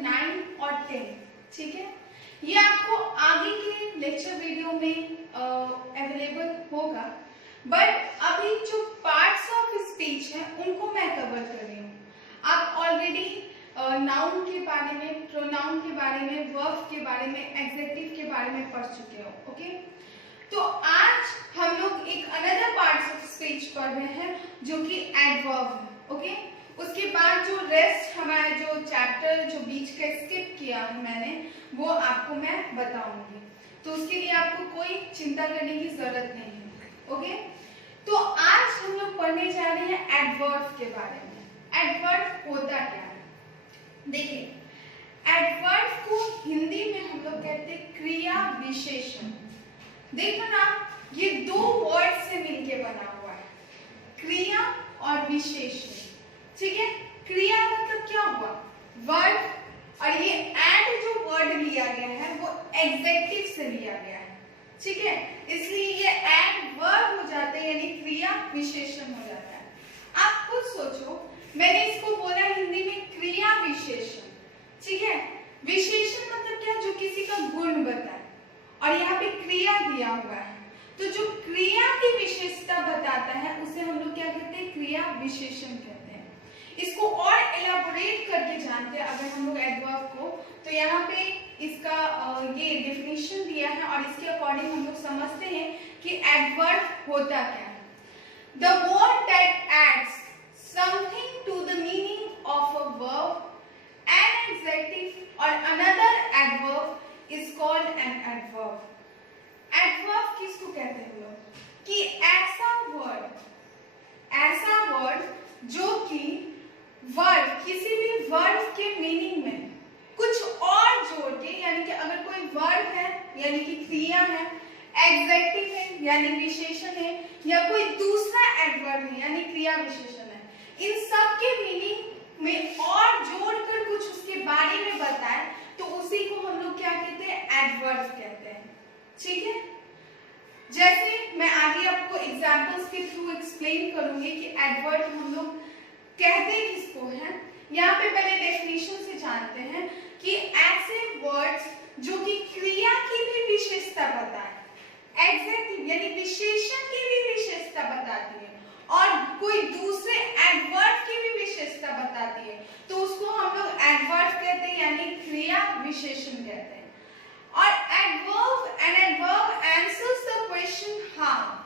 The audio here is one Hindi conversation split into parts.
9 और 10, ठीक है। ये आपको आगे के लेक्चर वीडियो में अवेलेबल होगा, बट अभी जो पार्ट्स ऑफ स्पीच है उनको मैं कवर कर रही हूँ। आप ऑलरेडी नाउन के बारे में, प्रोनाउन के बारे में, वर्ब के बारे में, एग्जेक्टिव के बारे में पढ़ चुके हो, ओके। तो आज हम लोग एक अनदर पार्ट्स ऑफ स्पीच पढ़ रहे हैं जो कि एडवर्ब है, ओके। उसके बाद जो रेस्ट हमारा जो चैप्टर जो बीच का स्किप किया है मैंने, वो आपको मैं बताऊंगी। तो उसके लिए आपको कोई चिंता करने की जरूरत नहीं है, ओके। तो आज हम लोग पढ़ने जा रहे हैं एडवर्ब के बारे में। एडवर्ब होता क्या है? देखिए, एडवर्ब को हिंदी में हम लोग कहते हैं क्रिया विशेषण। देखो ना, ये दो वर्ड से मिलके बना हुआ है, क्रिया और विशेषण, ठीक है। क्रिया मतलब क्या हुआ? वर्ड, और ये एड जो वर्ड लिया गया है वो एग्जेक्टिव से लिया गया है, ठीक है। इसलिए ये एड वर्ब हो जाते हैं, यानी क्रिया विशेषण हो जाता है। आप खुद सोचो, मैंने इसको बोला हिंदी में क्रिया विशेषण, ठीक है। विशेषण मतलब क्या? जो किसी का गुण बताए, और यहाँ पे क्रिया दिया हुआ है, तो जो क्रिया की विशेषता बताता है उसे हम लोग क्या कहते हैं? क्रिया विशेषण कहते हैं। इसको और एलाबोरेट करके जानते हैं अगर हम लोग एडवर्ब को, तो यहाँ पे इसका ये डेफिनेशन दिया है और इसके अकॉर्डिंग हम लोग समझते हैं कि एडवर्ब होता क्या है। The word that adds something to the meaning of a verb, an adjective और another adverb is called an adverb. Adverb किसको कहते हैं लोग? कि ऐसा वर्ड जो कि वर्ड, किसी भी वर्ड के मीनिंग में कुछ और जोड़ के, यानी कि अगर कोई वर्ड है यानी कि क्रिया है, एडजेक्टिव है यानी विशेषण है, या कोई दूसरा एडवर्ब है यानी क्रिया विशेषण है, इन सब के मीनिंग में और जोड़कर कुछ उसके बारे में बताए, तो उसी को हम लोग क्या कहते हैं? एडवर्ब कहते हैं, ठीक है। जैसे मैं आगे आपको एग्जांपल्स के थ्रू एक्सप्लेन करूंगी कि एडवर्ब हम लोग कहते किसको हैं। यहाँ पे पहले डेफिनेशन से जानते हैं कि ऐसे वर्ड्स जो कि क्रिया की भी विशेषता बताए, एडजेक्टिव यानी विशेषण की भी विशेषता बताती है, और कोई दूसरे एडवर्ब की भी विशेषता बताती है, तो उसको हम लोग एडवर्ब कहते हैं, यानी क्रिया विशेषण कहते हैं। और an adverb answers the question how.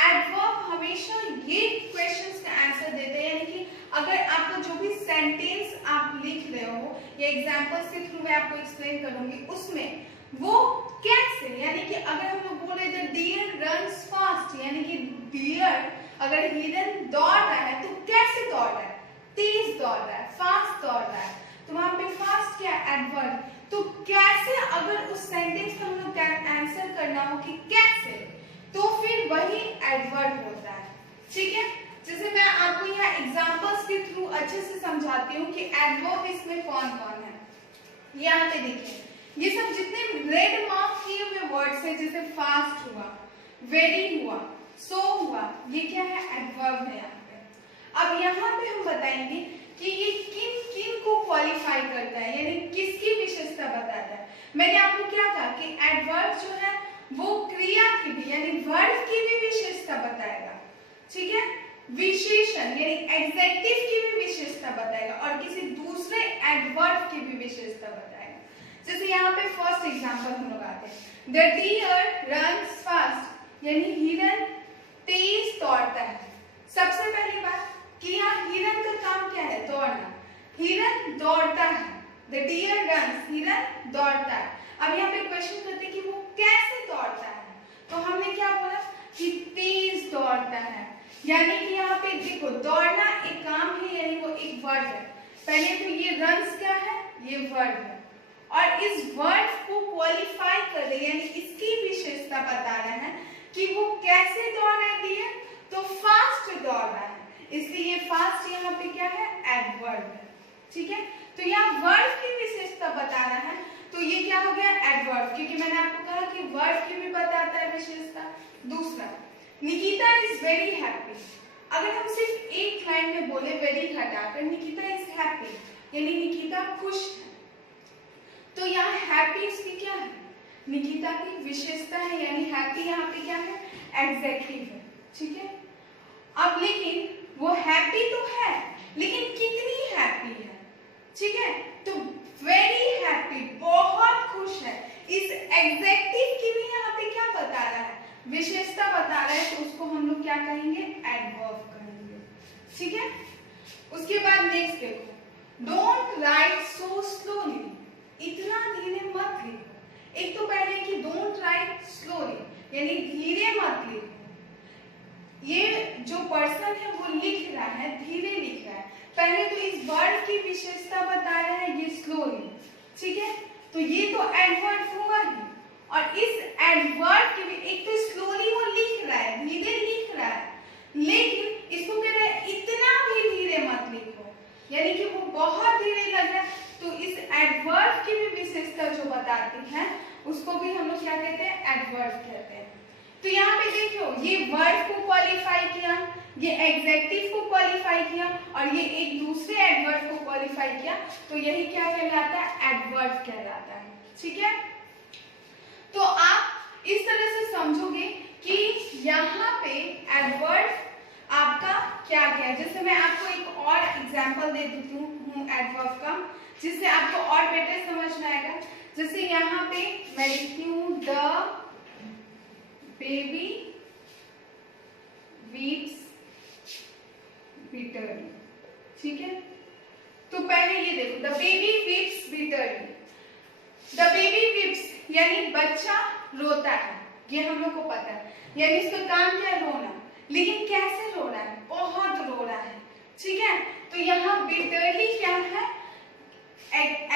Adverb हमेशा ये क्वेश्चंस का आंसर देते हैं, यानी कि अगर आपको जो भी सेंटेंस आप लिख रहे हो या एग्जांपल्स के थ्रू मैं आपको एक्सप्लेन करूंगी, उसमें वो कैसे, यानी कि अगर हम लोग बोल रहे थे डियर रन्स फास्ट, यानी कि डियर अगर हिरन दौड़ रहा है तो कैसे दौड़ रहा है? तेज दौड़ रहा है, फास्ट दौड़ रहा है, तो वहां पे फास्ट क्या? एडवर्ब। तो कैसे, अगर उस सेंटेंस का हम लोग आंसर करना हो कि कैसे, तो फिर वही एडवर्ब होता है, ठीक है। जैसे मैं आपको यहाँ एग्जांपल्स के थ्रू अच्छे से समझाती हूँ कि एडवर्ब इसमें कौन कौन है। यहाँ पे देखिए, ये सब जितने रेड मार्क किए हुए वर्ड्स हैं, जैसे फास्ट हुआ, वेरी हुआ, सो हुआ, ये क्या है? एडवर्ब है यहाँ पे। अब यहाँ पे हम बताएंगे कि ये किन किन को क्वालिफाई करता है, यानी किसकी विशेषता बताता है। मैंने आपको क्या कहा कि एडवर्ब जो है वो क्रिया की भी, यानी वर्ब की भी विशेषता बताएगा, ठीक है। विशेषण यानी एडजेक्टिव की भी विशेषता बताएगा, और किसी दूसरे एडवर्ब की भी विशेषता बताएगा। जैसे यहाँ पे फर्स्ट एग्जांपल हम लोग आते हैं, द डियर रन्स फास्ट, यानी हिरन तेज दौड़ता है। सबसे पहली बात कि यहाँ हिरन का काम क्या है? दौड़ना। हिरन दौड़ता है, द डियर रन्स, हिरन दौड़ता है। अब यहाँ पे क्वेश्चन करते हैं कि वो कैसे दौड़ता है, तो हमने क्या बोला कि तेज दौड़ता है, यानी कि यहाँ पे देखो दौड़ना एक काम है, यानी वो एक वर्ड है। पहले तो ये रन्स क्या है? ये वर्ड है, और इस वर्ड को क्वालिफाई कर रहे, यानी इसकी विशेषता बता रहा है कि वो कैसे दौड़ रही है, तो फास्ट दौड़ रहा है, इसलिए फास्ट यहाँ पे क्या है? एडवर्ब है, ठीक है। तो यहाँ वर्ड की विशेषता बता रहा है, तो ये क्या हो गया? एडवर्ब, क्योंकि मैंने आपको कहा कि वर्ड की भी बताता है विशेषता। दूसरा, निकिता इज वेरी हैप्पी। अगर हम सिर्फ एक लाइन में बोले वेरी हटाकर निकिता इज हैप्पी, यानी निकिता खुश है, तो यहाँ हैप्पी इसकी क्या है, निकिता की विशेषता है, यानी हैप्पी यहाँ पे क्या है, एडजेक्टिव है, ठीक है। अब लेकिन वो हैप्पी तो है, लेकिन कितनी हैप्पी है, ठीक है। तो वेरी हैप्पी, बहुत खुश है, इस एडजेक्टिव की भी यहाँ पे क्या बता रहा है, विशेषता बता रहा है, तो उसको हम लोग क्या कहेंगे, एडवर्ब कहेंगे, ठीक है। उसके बाद नेक्स्ट देखो, डोंट राइट सो स्लोली, इतना धीरे मत लिखो। एक तो पहले कि डोंट राइट स्लोली यानी धीरे मत लिखो। ये जो पर्सन है वो लिख रहा है, धीरे लिख रहा है। पहले तो इस वर्ड की विशेषता बता रहा है, ये स्लोली, ठीक है। तो ये तो एडवर्ब हुआ ही, और इस एडवर्ब के भी एक तो स्लोली वो लिख रहा है, धीरे लिख रहा है, लेकिन इसको कह रहा है इतना भी धीरे मत लिखो, यानी कि वो बहुत धीरे लग रहा है। तो इस एडवर्ब की भी विशेषता जो बताती है उसको भी हम लोग क्या कहते हैं, एडवर्ब कहते हैं। तो यहाँ पे देखो, ये वर्ड को क्वालिफाई किया, ये एडजेक्टिव को क्वालिफाई किया, और ये एक दूसरे एडवर्ब को क्वालिफाई किया, तो यही क्या कहलाता है, एडवर्ब कहलाता है, ठीक है। तो आप इस तरह से समझोगे कि यहाँ पे एडवर्ब आपका क्या क्या है। जैसे मैं आपको एक और एग्जांपल दे देती हूँ एडवर्ब का, जिससे आपको और बेटर समझ में आएगा। जैसे यहाँ पे मैं लिखती हूँ द बेबी वीप्स बिटरली, ठीक है। तो पहले ये देखो, the baby weeps bitterly, the baby weeps यानी बच्चा रोता है, ये हम लोग को पता है, यानी इसका काम क्या है, रोना। लेकिन कैसे रो रहा है, बहुत रो रहा है, ठीक है। तो यहाँ बिटरली क्या है, एक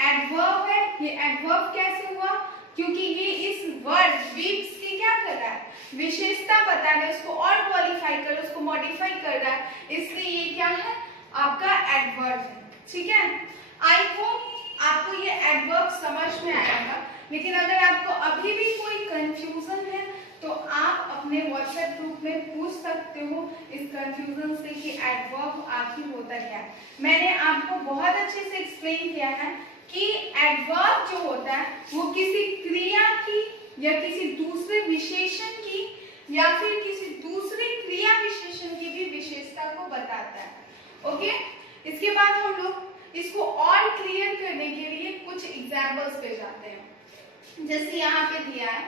एडवर्ब है। ये एडवर्ब कैसे हुआ, क्योंकि ये इस वर्ड वीप्स की क्या कर रहा है, विशेषता बता रहा है, उसको और क्वालिफाई कर रहा है, उसको मॉडिफाई कर रहा है, इसलिए ये क्या है, आपका एडवर्ब है, ठीक है। आई होप आपको ये एडवर्ब समझ में आएगा। लेकिन अगर आपको अभी भी कोई कंफ्यूजन है तो आप अपने व्हाट्सएप ग्रुप में पूछ सकते हो इस कंफ्यूजन से कि एडवर्ब आखिर होता क्या है। मैंने आपको बहुत अच्छे से एक्सप्लेन किया है कि एडवर्ब जो होता है वो किसी क्रिया की या किसी दूसरे विशेषण की या फिर किसी दूसरे क्रिया विशेषण की भी विशेषता को बताता है। ओके, इसके बाद हम लोग इसको और क्लियर करने के लिए कुछ एग्जांपल्स पे जाते हैं। जैसे यहाँ पे दिया है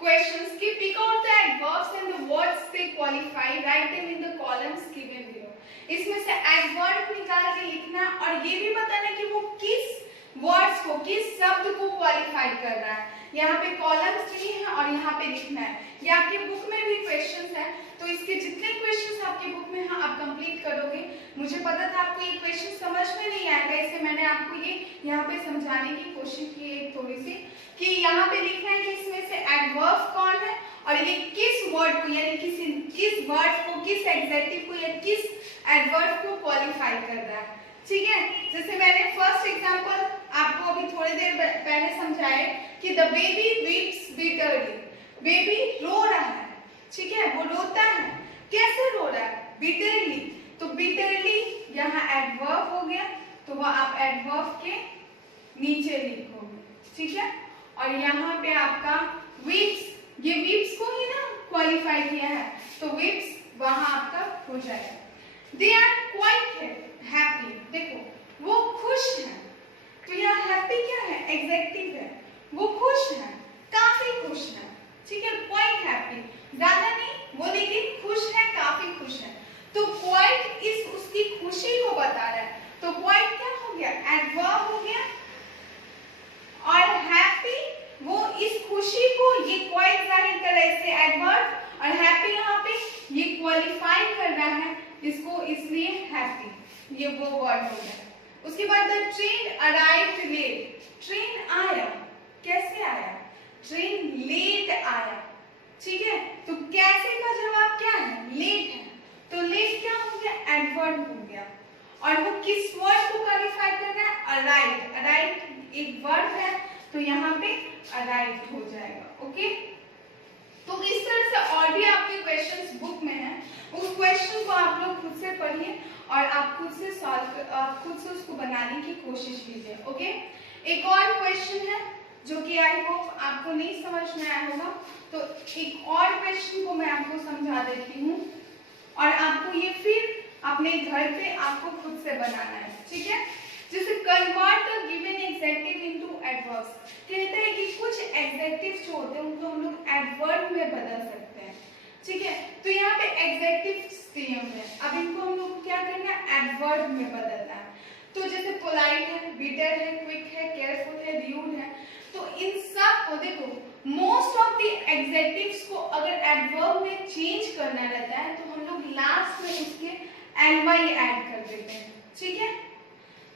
questions कि pick out the adverbs and the words they qualify, write them in the columns given below। इसमें से adverb निकाल के लिखना और ये भी बताना कि वो किस वर्ड्स को, किस शब्द को क्वालिफाई कर रहा है। यहाँ पे कॉलम्स दिए हैं और यहाँ पे लिखना है। ये आपके बुक में भी क्वेश्चंस है, तो इसके जितने क्वेश्चंस आपके बुक में हैं आप कंप्लीट करोगे। मुझे पता था आपको ये क्वेश्चन समझ में नहीं आएगा, इसलिए मैंने आपको ये यहाँ पे समझाने की कोशिश की है थोड़ी सी, कि यहाँ पे लिखना है कि इसमें से एडवर्ब कौन है और ये किस वर्ड को, यानी किस वर्ड को, किस एडजेक्टिव को या किस एडवर्ब को क्वालिफाई कर रहा है, ठीक है। जैसे मैंने फर्स्ट एग्जांपल आपको अभी थोड़ी देर पहले समझाया कि the baby weeps bitterly, baby रो रहा है, ठीक है, वो रोता है। कैसे रो रहा है, बिटरली, तो बिटरली यहाँ एडवर्ब हो गया, तो वह आप एडवर्ब के नीचे लिखोगे, ठीक है। और यहाँ पे आपका वीप्स, ये वीप्स को ही ना क्वालिफाई किया है, तो वीप्स वहां आपका हो जाएगा। दे आर क्वाइट हैप्पी, देखो वो खुश है, तो यहाँ हैप्पी क्या है, एग्जेक्टिव है, वो खुश है, काफी खुश है, ठीक है। क्वाइट हैप्पी, ज्यादा नहीं वो, लेकिन खुश है, काफी खुश है, तो क्वाइट इस उसकी खुशी को बता रहा है, तो क्वाइट क्या हो गया, एडवर्ब हो गया। और हैप्पी वो इस खुशी को, ये क्वाइट जाहिर कर रहा है, इससे एडवर्ब, और हैप्पी यहाँ पे ये क्वालिफाई कर रहा है इसको, इसलिए हैप्पी, ये वो वर्ड हो गया। उसके बाद the train arrived late, train आया, कैसे आया, ट्रेन लेट आया, ठीक है। तो कैसे का जवाब क्या है, लेट है, तो लेट क्या हो गया, एडवर्ब हो गया। और वो किस वर्ड को क्वालिफाई कर रहा है, अराइव्ड, अराइव्ड एक वर्ब है, तो यहाँ पे अराइव्ड हो जाएगा। ओके, तो इस तरह से और भी आपके क्वेश्चंस बुक में हैं, उस क्वेश्चन को आप लोग खुद से पढ़िए और आप खुद से उसको बनाने की कोशिश कीजिए। ओके, एक और क्वेश्चन है जो कि आई होप आपको नहीं समझ में आया होगा, तो एक और क्वेश्चन को मैं आपको समझा देती हूँ और आपको ये फिर अपने घर पे आपको खुद से बनाना है, ठीक है। जैसे convert the given adjective into adverbs, कहते हैं कि कुछ एडजेक्टिव्स जो होते हैं उनको हम लोग एडवर्ब में बदल सकते हैं, ठीक है। तो यहाँ पे एडजेक्टिव्स दिए हुए हैं, अब इनको हम लोग क्या करना है, एडवर्ब में बदलना है। तो जैसे पोलाइट है, बिटर है, क्विक है, केयरफुल है, र्यूड है, तो इन सब को देखो, मोस्ट ऑफ द एडजेक्टिव्स को अगर एडवर्ब में चेंज करना रहता है तो हम लोग लास्ट में उसके ny ऐड कर देते हैं, ठीक है।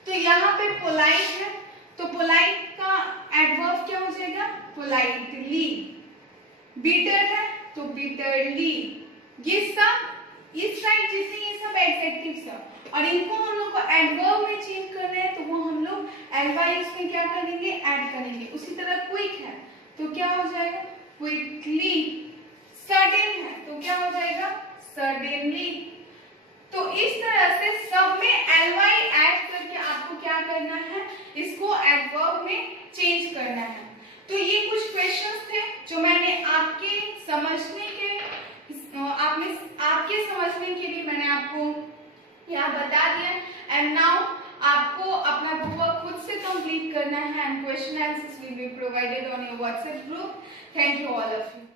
तो यहाँ पे पोलाइट है, तो पोलाइट का एडवर्ब क्या हो जाएगा, पोलाइटली। बिटर है तो बिटरली। ये सब इस साइड जैसे ये सब एडजेक्टिव्स है और इनको हम लोग को एडवर्ब में चेंज करना है तो वो हम लोग ly इसमें क्या करेंगे, ऐड करेंगे। उसी तरह क्विक है तो क्या हो जाएगा, क्विकली। सडन है तो क्या हो जाएगा, सडनली। तो इस तरह से सब में ly ऐड करके आपको क्या करना है, इसको एडवर्ब में चेंज करना है। तो ये कुछ क्वेश्चंस थे जो मैंने आपके समझने के लिए मैंने आपको यहाँ बता दिया। एंड नाउ आपको अपना होमवर्क खुद से कंप्लीट करना है and question answers will be provided on your WhatsApp group. Thank you all of you.